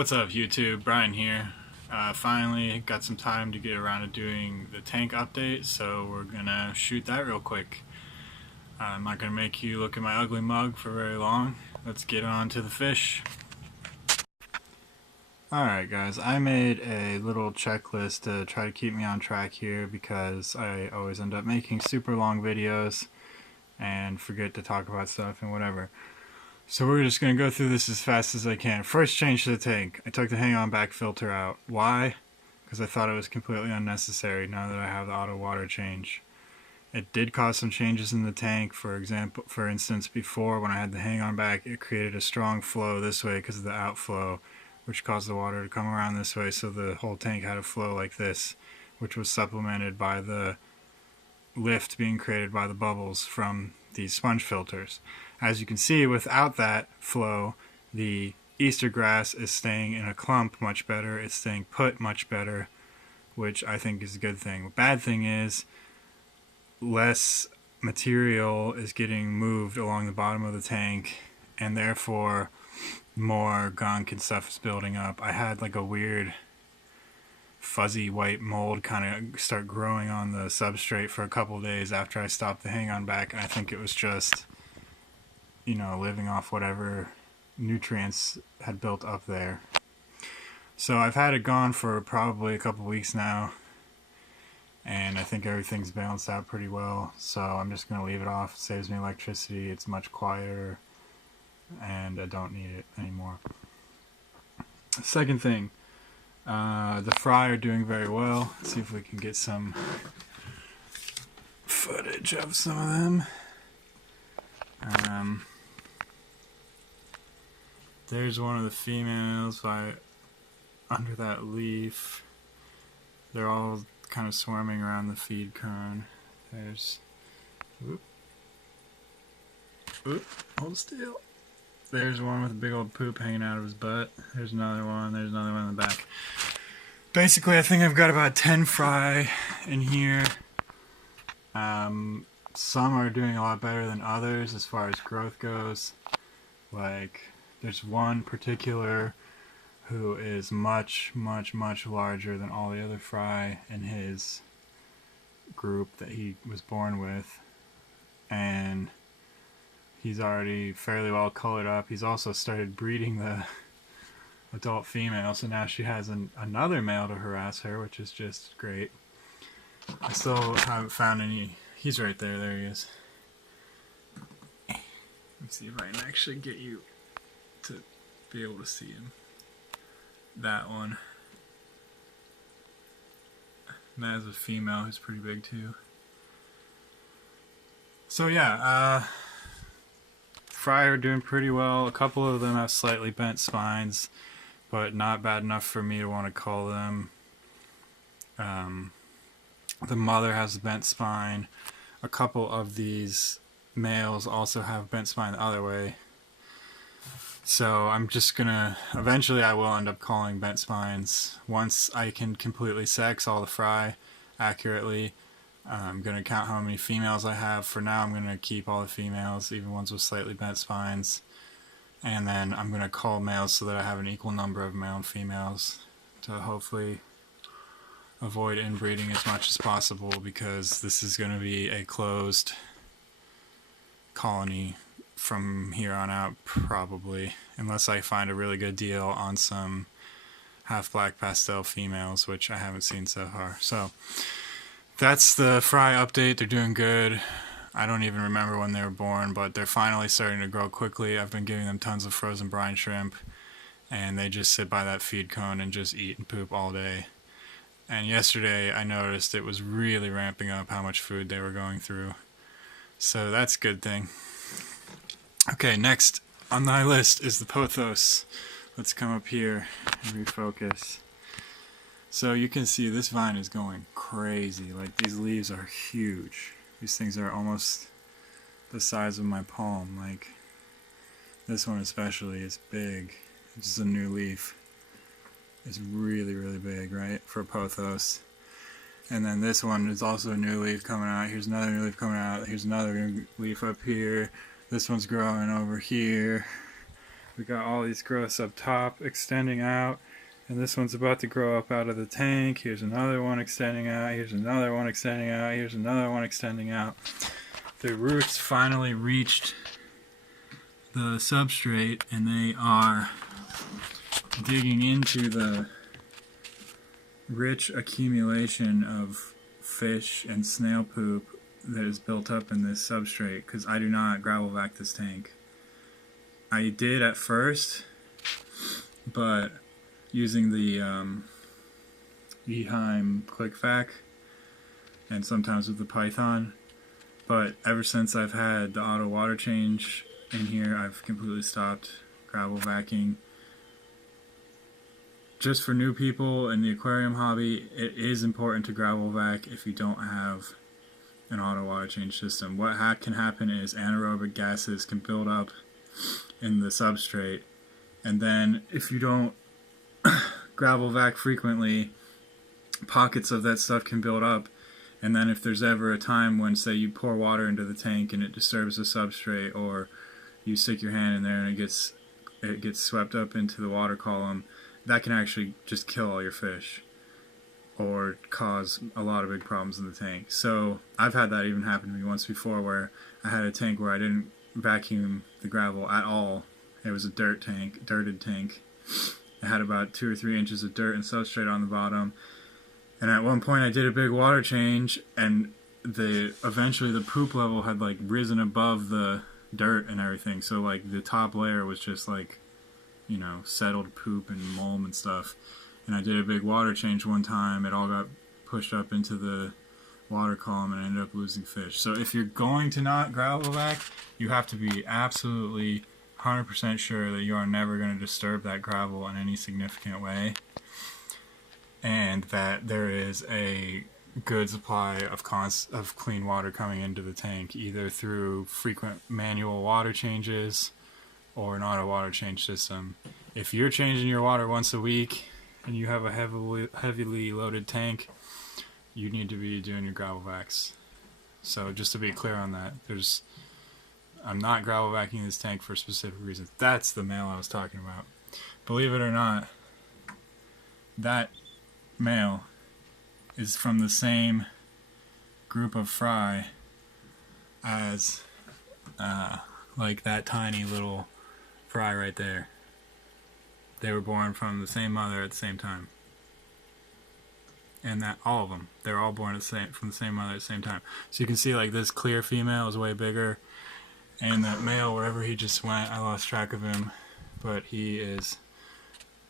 What's up YouTube, Brian here. Finally got some time to get around to doing the tank update, so we're gonna shoot that real quick. I'm not gonna make you look at my ugly mug for very long. Let's get on to the fish. Alright guys, I made a little checklist to try to keep me on track here because I always end up making super long videos and forget to talk about stuff and whatever. So we're just going to go through this as fast as I can. First change to the tank. I took the hang-on back filter out. Why? Because I thought it was completely unnecessary now that I have the auto water change. It did cause some changes in the tank. For instance, before when I had the hang-on back, it created a strong flow this way because of the outflow, which caused the water to come around this way, so the whole tank had a flow like this, which was supplemented by the lift being created by the bubbles from these sponge filters. As you can see, without that flow, the Easter grass is staying in a clump much better, it's staying put much better, which I think is a good thing. The bad thing is less material is getting moved along the bottom of the tank, and therefore more gunk and stuff is building up. I had like a weird fuzzy white mold kind of start growing on the substrate for a couple of days after I stopped the hang-on back, and I think it was just, you know, living off whatever nutrients had built up there. So I've had it gone for probably a couple weeks now, and I think everything's balanced out pretty well, so I'm just going to leave it off. It saves me electricity, it's much quieter, and I don't need it anymore. Second thing, the fry are doing very well. Let's see if we can get some footage of some of them. There's one of the females under that leaf. They're all kind of swarming around the feed cone. There's, hold still. There's one with a big old poop hanging out of his butt. There's another one. There's another one in the back. Basically, I think I've got about 10 fry in here. Some are doing a lot better than others as far as growth goes. Like, there's one particular who is much larger than all the other fry in his group that he was born with. And he's already fairly well colored up. He's also started breeding the adult female, so now she has another male to harass her, which is just great. I still haven't found any. He's right there. There he is. Let's see if I can actually get you to be able to see him. That one. And that is a female who's pretty big too. So yeah, fry are doing pretty well. A couple of them have slightly bent spines, but not bad enough for me to want to call them. The mother has a bent spine. A couple of these males also have bent spine the other way. So I'm just gonna, eventually I will end up calling bent spines. Once I can completely sex all the fry accurately, I'm gonna count how many females I have. For now I'm gonna keep all the females, even ones with slightly bent spines. And then I'm gonna call males so that I have an equal number of male and females to hopefully avoid inbreeding as much as possible, because this is gonna be a closed colony from here on out, probably, unless I find a really good deal on some half black pastel females, which I haven't seen so far. So that's the fry update. They're doing good. I don't even remember when they were born, but they're finally starting to grow quickly. I've been giving them tons of frozen brine shrimp, and they just sit by that feed cone and just eat and poop all day. And yesterday I noticed it was really ramping up how much food they were going through. So that's a good thing. Okay, next on my list is the Pathos. Let's come up here and refocus. So you can see this vine is going crazy. Like, these leaves are huge. These things are almost the size of my palm. Like, this one especially is big. This is a new leaf. It's really big, right, for Pathos. And then this one is also a new leaf coming out. Here's another new leaf coming out. Here's another new leaf up here. This one's growing over here. We got all these growths up top extending out, and this one's about to grow up out of the tank. Here's another one extending out, here's another one extending out, here's another one extending out. The roots finally reached the substrate, and they are digging into the rich accumulation of fish and snail poop that is built up in this substrate, because I do not gravel vac this tank. I did at first, but using the Eheim Click Vac and sometimes with the Python, but ever since I've had the auto water change in here, I've completely stopped gravel vacuuming. Just for new people in the aquarium hobby, it is important to gravel vac if you don't have an auto water change system. What can happen is anaerobic gases can build up in the substrate, and then if you don't gravel vac frequently, pockets of that stuff can build up, and then if there's ever a time when, say, you pour water into the tank and it disturbs the substrate, or you stick your hand in there and it gets swept up into the water column, that can actually just kill all your fish or cause a lot of big problems in the tank. So I've had that even happen to me once before, where I had a tank where I didn't vacuum the gravel at all. It was a dirted tank. It had about 2 or 3 inches of dirt and substrate on the bottom. And at one point I did a big water change, and eventually the poop level had like risen above the dirt and everything. So like the top layer was just like, you know, settled poop and mulm and stuff. And I did a big water change one time. It all got pushed up into the water column, and I ended up losing fish. So if you're going to not gravel vac, you have to be absolutely 100% sure that you are never going to disturb that gravel in any significant way, and that there is a good supply of clean water coming into the tank, either through frequent manual water changes or an auto water change system. If you're changing your water once a week and you have a heavily loaded tank, you need to be doing your gravel vacs. So just to be clear on that, I'm not gravel vacuuming this tank for specific reasons. That's the male I was talking about. Believe it or not, that male is from the same group of fry as like that tiny little fry right there. They were born from the same mother at the same time. And that all of them, they're all born from the same mother at the same time. So you can see like this clear female is way bigger, and that male, wherever he just went, I lost track of him, but he is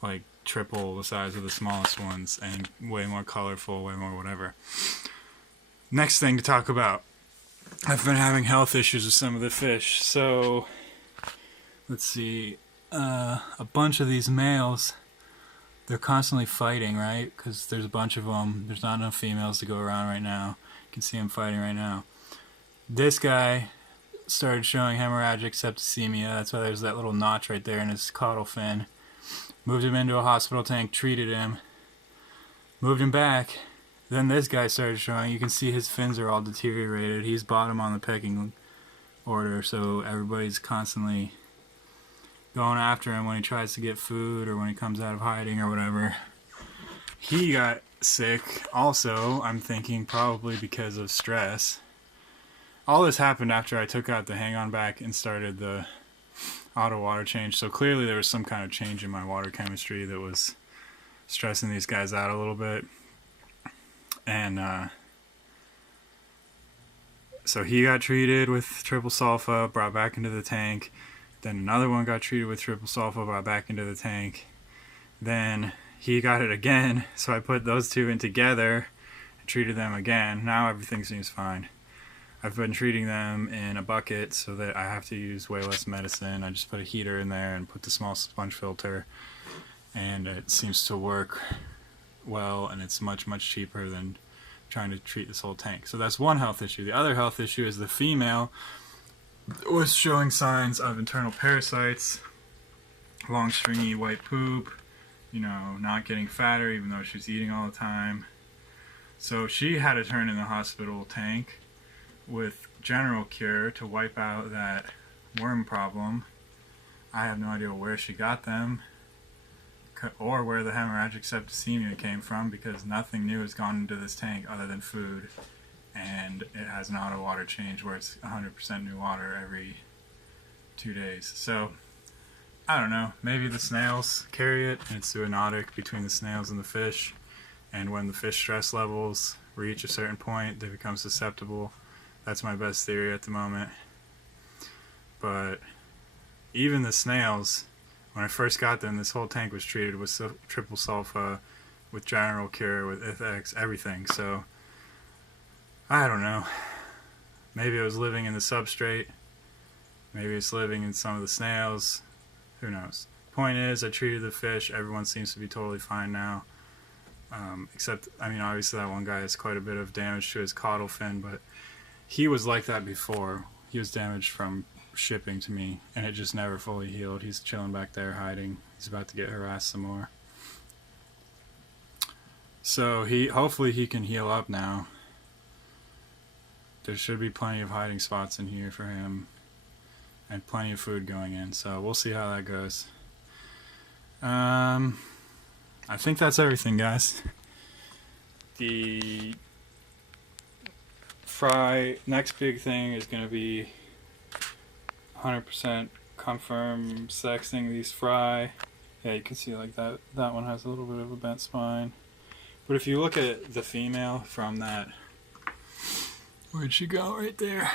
like triple the size of the smallest ones and way more colorful, way more whatever. Next thing to talk about, I've been having health issues with some of the fish. So let's see, a bunch of these males, they're constantly fighting, right? Because there's a bunch of them. There's not enough females to go around right now. You can see them fighting right now. This guy started showing hemorrhagic septicemia. That's why there's that little notch right there in his caudal fin. Moved him into a hospital tank, treated him, moved him back. Then this guy started showing. You can see his fins are all deteriorated. He's bottom on the pecking order, so everybody's constantly going after him when he tries to get food or when he comes out of hiding or whatever. He got sick also, I'm thinking probably because of stress. All this happened after I took out the hang-on back and started the auto water change, so clearly there was some kind of change in my water chemistry that was stressing these guys out a little bit. And so he got treated with triple sulfa, brought back into the tank. Then another one got treated with triple sulfa, brought back into the tank. Then he got it again, so I put those two in together and treated them again. Now everything seems fine. I've been treating them in a bucket so that I have to use way less medicine. I just put a heater in there and put the small sponge filter, and it seems to work well, and it's much, much cheaper than trying to treat this whole tank. So that's one health issue. The other health issue is the female was showing signs of internal parasites, long stringy white poop, you know, not getting fatter even though she's eating all the time. So she had to turn in the hospital tank with general cure to wipe out that worm problem, I have no idea where she got them or where the hemorrhagic septicemia came from, because nothing new has gone into this tank other than food, and it has an auto water change where it's 100% new water every 2 days. So I don't know, maybe the snails carry it and it's zoonotic between the snails and the fish, and when the fish stress levels reach a certain point they become susceptible. That's my best theory at the moment. But even the snails, when I first got them, this whole tank was treated with triple sulfa, with general cure, with IFX, everything. So I don't know, maybe it was living in the substrate, maybe it's living in some of the snails, who knows. Point is, I treated the fish, everyone seems to be totally fine now, except, I mean, obviously that one guy has quite a bit of damage to his caudal fin, but he was like that before. He was damaged from shipping to me, and it just never fully healed. He's chilling back there hiding. He's about to get harassed some more. So hopefully he can heal up now. There should be plenty of hiding spots in here for him, and plenty of food going in, so we'll see how that goes. I think that's everything, guys. The fry, next big thing is going to be 100% confirm sexing these fry. Yeah, you can see like that one has a little bit of a bent spine. But if you look at the female from that, where'd she go? Right there.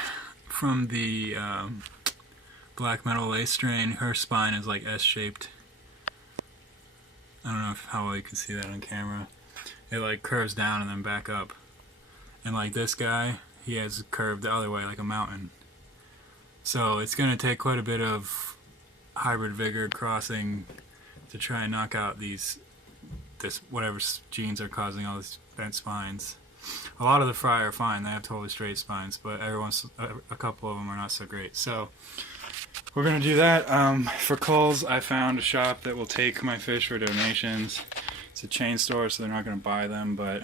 From the black metal lace strain, her spine is like S-shaped. I don't know how well you can see that on camera. It like curves down and then back up. And like this guy, he has curved the other way like a mountain. So it's going to take quite a bit of hybrid vigor crossing to try and knock out this whatever genes are causing all these bent spines. A lot of the fry are fine, they have totally straight spines, but a couple of them are not so great. So we're going to do that. For culls, I found a shop that will take my fish for donations. It's a chain store, so they're not going to buy them, but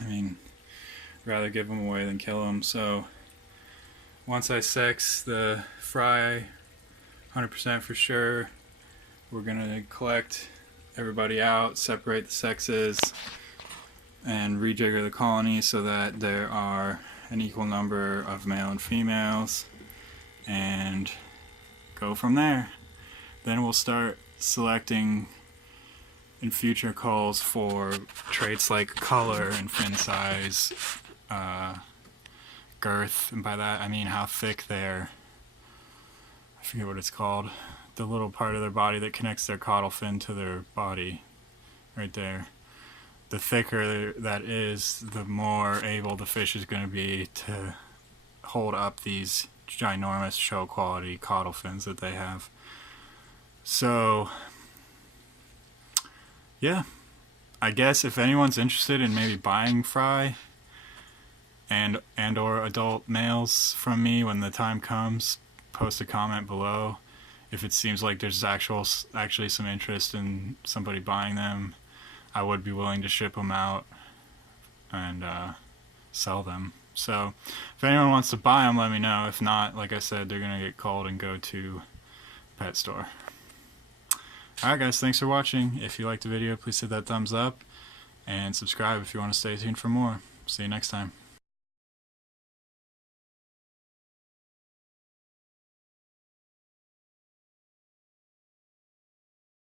I mean, rather give them away than kill them. So once I sex the fry 100% for sure, we're going to collect everybody out, separate the sexes, and rejigger the colony so that there are an equal number of male and females, and go from there. Then we'll start selecting in future culls for traits like color and fin size, girth, and by that I mean how thick I forget what it's called, the little part of their body that connects their caudal fin to their body, right there. The thicker that is, the more able the fish is going to be to hold up these ginormous show quality caudal fins that they have. So yeah, I guess if anyone's interested in maybe buying fry and or adult males from me when the time comes, post a comment below. If it seems like there's actually some interest in somebody buying them, I would be willing to ship them out and sell them. So if anyone wants to buy them, let me know. If not, like I said, they're going to get called and go to pet store. Alright guys, thanks for watching. If you liked the video, please hit that thumbs up and subscribe if you want to stay tuned for more. See you next time.